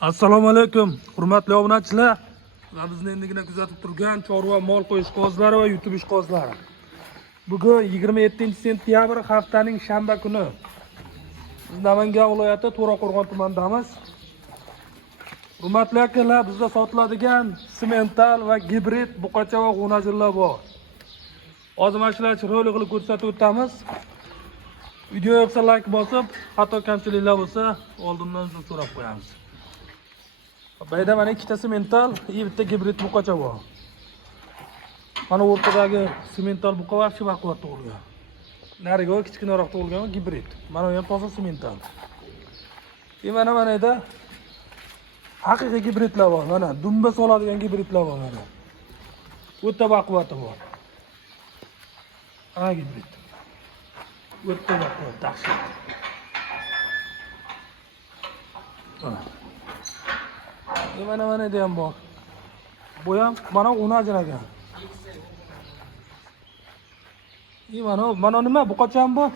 Assalomu alaykum, hurmatli obunachilar. Va bizni endigina kuzatib turgan chorva mol qo'yish qozlari va yutib qozlari. Bugun 27-sentyabr haftaning shanba kuni. Biz Namangan viloyati To'raqo'rg'on tumanidamiz. Hurmatli akalar, bizda sotiladigan semental va gibrid buqacha va g'unajillar bor. Hozir mana shular chiroyli qilib ko'rsatib o'tamiz. Video yoqsa like bosib, xato kamchiliklar bo'lsa, oldindan uzr so'rab qo'yamiz. Bayda mana ikkita semental, bitta gibrid buqacha bor. Mana o'rtadagi semental buqa vaqti baquvvat tug'ilgan. Nariga kichkinaroq tug'ilgan gibrid. Mana bu ham toza semental. Mana eda haqiqiy gibridlar bor. Mana dumba soladigan gibridlar bor mana. O'ta baquvvati bor. Ha gibrid. O'ta baquvvat, dahshat. Mana eda ham bor. Bu ham mana uni ajragan. Mana nima buqacha ham bor?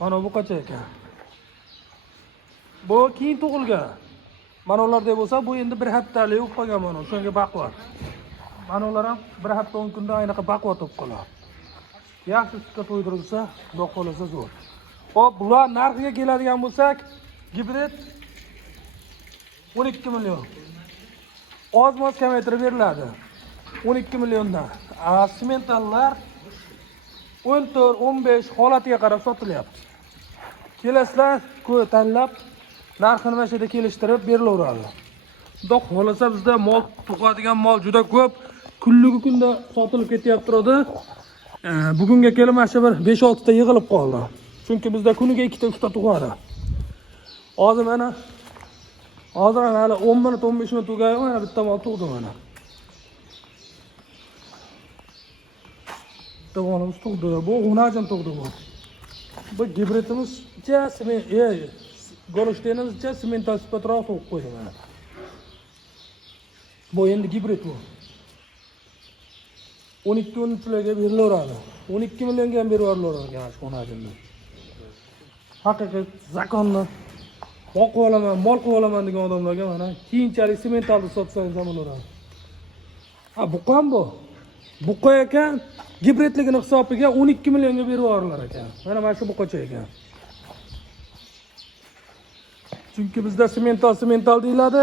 Mana buqacha ekan. Bu keyin tug'ilgan. Mana ularda bo'lsa, bu endi bir haftalik bo'lib qolgan mana, shunga baquvvat. Mana ular ham bir hafta 10 kunda aynaqa baquvvat bo'lib qoladi. Yaxshi sutga to'ydirilsa, xudo xolasa zo'r. Xo'p, bular narxiga keladigan bo'lsak, gibrid 12 million. Oz-moz kamaytirib beriladi. 12 milliondan. Sementallar 14-15 holatiga qarab sotilyapti. Kelasizlar, ko'p tanlab narxini mana yerda kelishtirib berilaveradi. Xudo xolasa bizda mol tug'adigan mol juda ko'p. Kunligi kunda sotilib ketyapti turadi. Bugunga kelib mana shu bir 5-6 ta yig'ilib qoldi. Chunki bizda kuniga 2 ta 3 ta tug'adi. Hozir hali 10 minut 15 minut tug'ayi mana bitta mol tug'di mana. Davonimiz tug'di. Bu g'unajin tug'di bu. Bu gibridimiz Golishtenimizcha semental sifatroq tug'ib qo'ydi mana. Bu endi gibrid bu. 12-13larga berilaveradi. 12 millionga ham berib yuboraveradi shu g'unajinni. Haqiqiy zakonni boqib olaman, mol qilib olaman degan odamlarga mana keyinchalik sementalni sotsangiz ham bo'laveradi. Ha, buqa ham bu. Buqa ekan, gibridligini hisobiga 12 millionga berib yuborlar ekan. Mana shu buqacha ekan. Chunki bizda semental deyiladi.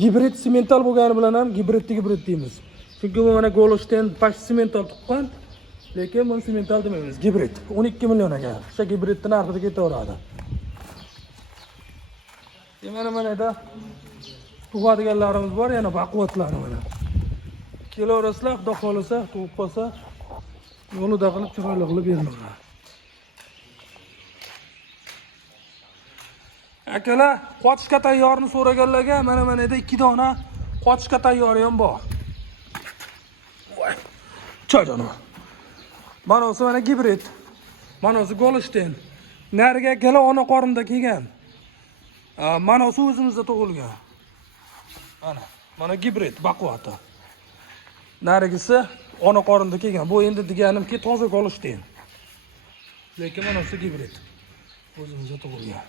Gibrid semental bo'lgani bilan ham gibrid deymiz. Chunki bu mana Golishten pash semental tuqqan, lekin buni semental demaymiz, gibrid. 12 million ekan. O'sha gibridni narxida ketaveradi. Mana eda tug'adiganlarimiz bor, yana baquvvatlari mana. Kelaverasizlar, xudo xolasa, tug'ib qolsa, yo'lida qilib chiroyli qilib berilaveradi. Akalar, qochishga tayyorni so'raganlarga mana eda 2 dona qochishga tayyori ham bor. Voy. Cho'jonim. Mana o'si mana gibrid. Mana o'si Golishten. Nariga gala ona qorinda kelgan. Mana o'si o'zimizda tug'ilgan. Mana gibrid baquvvati. Narigisi ona qorinda kelgan. Bu endi deganimki toza Golishten. Lekin mana o'si gibrid. O'zimizda tug'ilgan.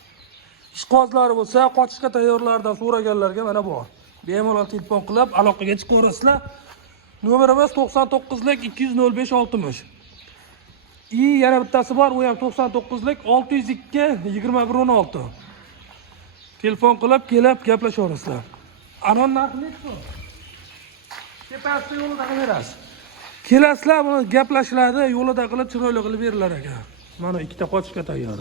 Ishqozlari bo'lsa, qochishga tayyorlardan so'raganlarga mana bor. Bemalol telefon qilib aloqaga chiqaverasizlar. Nomerimiz 99lik 205 60. Yana bittasi bor, u ham 99lik 602 2116. Telefon qilib kelib gaplashaverasizlar. Anon narxi nechi? Tepasida yo'lida qilaverasiz. Kelasizlar, buni gaplashiladi, yo'lida qilib chiroyli qilib berilar ekan. Mana ikkita qochishga tayyor.